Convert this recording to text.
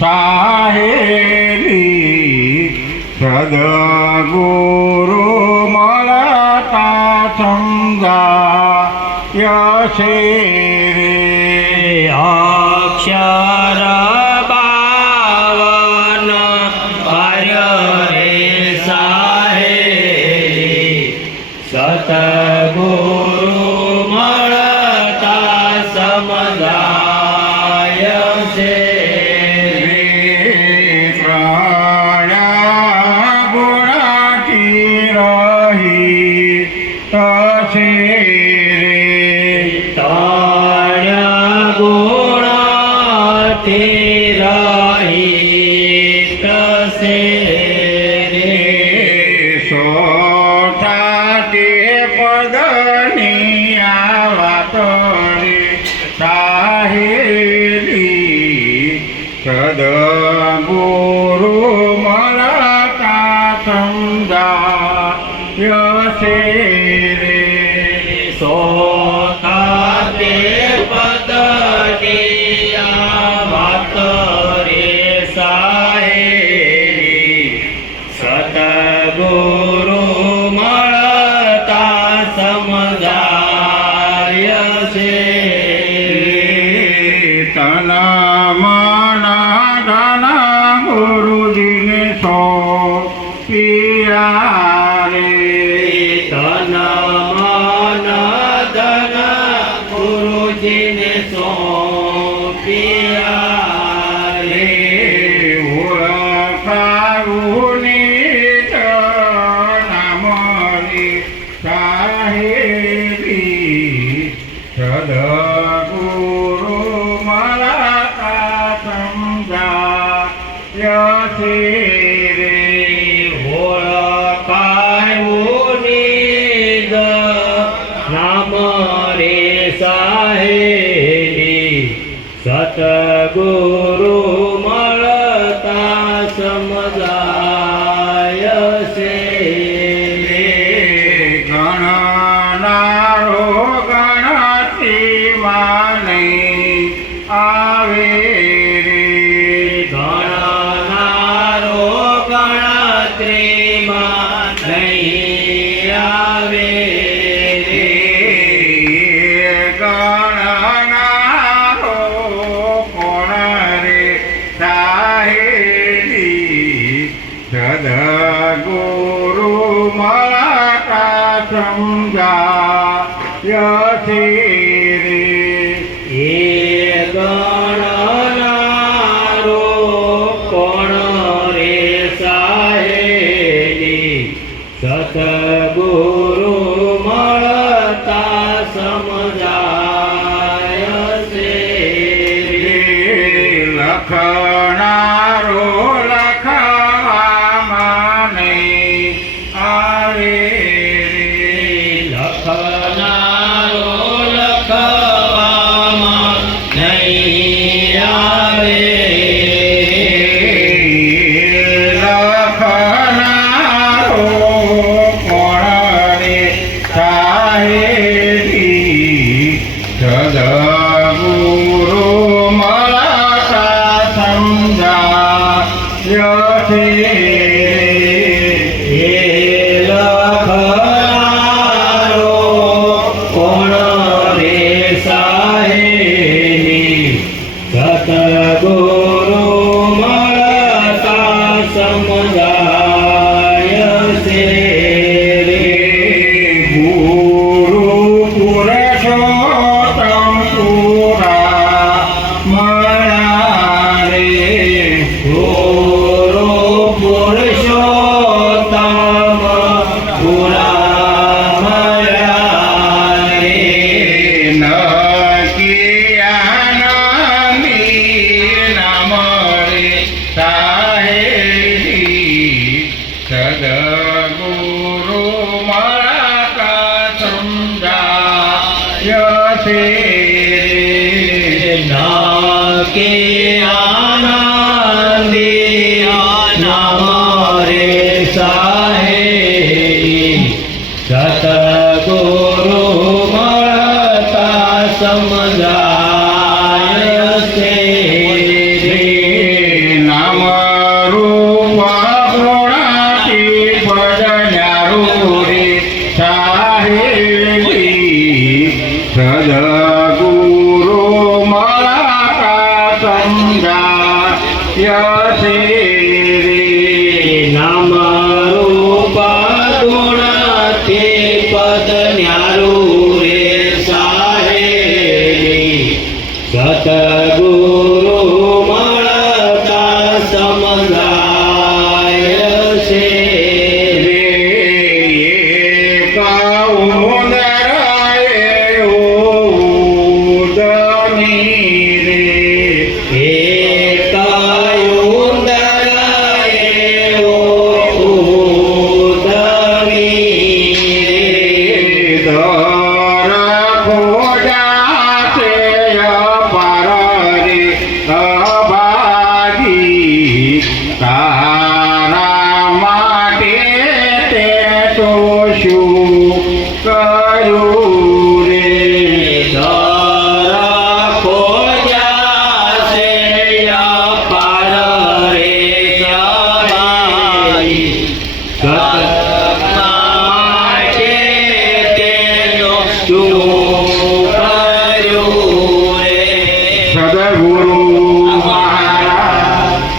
સાહેલી સદગુરુ મળતા સમજાય છે રે અક્ષર બાવન કાર્ય રે સાહેલી સતગુરુ મળતા સમજાય છે સદગુરુ મળતા સમજાય છે રે સોતા તે પદનિયા વાત રે સાહેલી સતગુરુ મળતા સમજાય છે ગુરુજીને સોંપિયા રે તન મન ધન ગુરુજીને સોંપિયા રે ઓળખાવું નામની સાહેલી સદગુરુ મળતા સમજાય છે રે ઓળખાયું નિજ નામ રે સાહેલી સતગુરુ મળતા સમજાય છે ગણનારો ગણતીમાં નહીં આવે રે ગણનારો ગણત્રીમાં નહીં આવે રે ગણનારો કોણ રે સાહેલી સદગુરુ મળતા સમજાય છે રે એ ગણનારો કોણ રે સાહેલી સતગુરુ મળતા સમજાય છે લખનારો લખવામાં નહીં આવે લખનારો લખવામાં નહીં આવે લખનારો કોણ રે સાહેલી સદગુરુ મળતા સમજાય છે લખનારો કોણ રે સાહેલી સતગુરુ મળતા સમજાય છે ગુરુ પુરુષોત્તમ પુરા મળ્યા રે ગુરુ પુરુષોત્તમ પુરા મળ્યા રે નકી આનંદી નામ રે સાહેલી સદગુરુ મળતા સમજાય છે નાકે આનંદી નામ રે સાહેલી સતગુરુ મળતા સમજાય છે સમજાયશે રે નામ રૂપ ગુણથી પદ ન્યારું રે સાહેલી સતગુરુ મળતા સમજાય છે રે એક ઉંદરાએ ઉડની રે એક ઉંદરાએ ઉડની રે દર ખોજાશે અપાર રે અભાગી તારા માટે તે તો શું કરું રે રાખો જાશે અપાર રે સમાઈ સતના માટે તેનો શું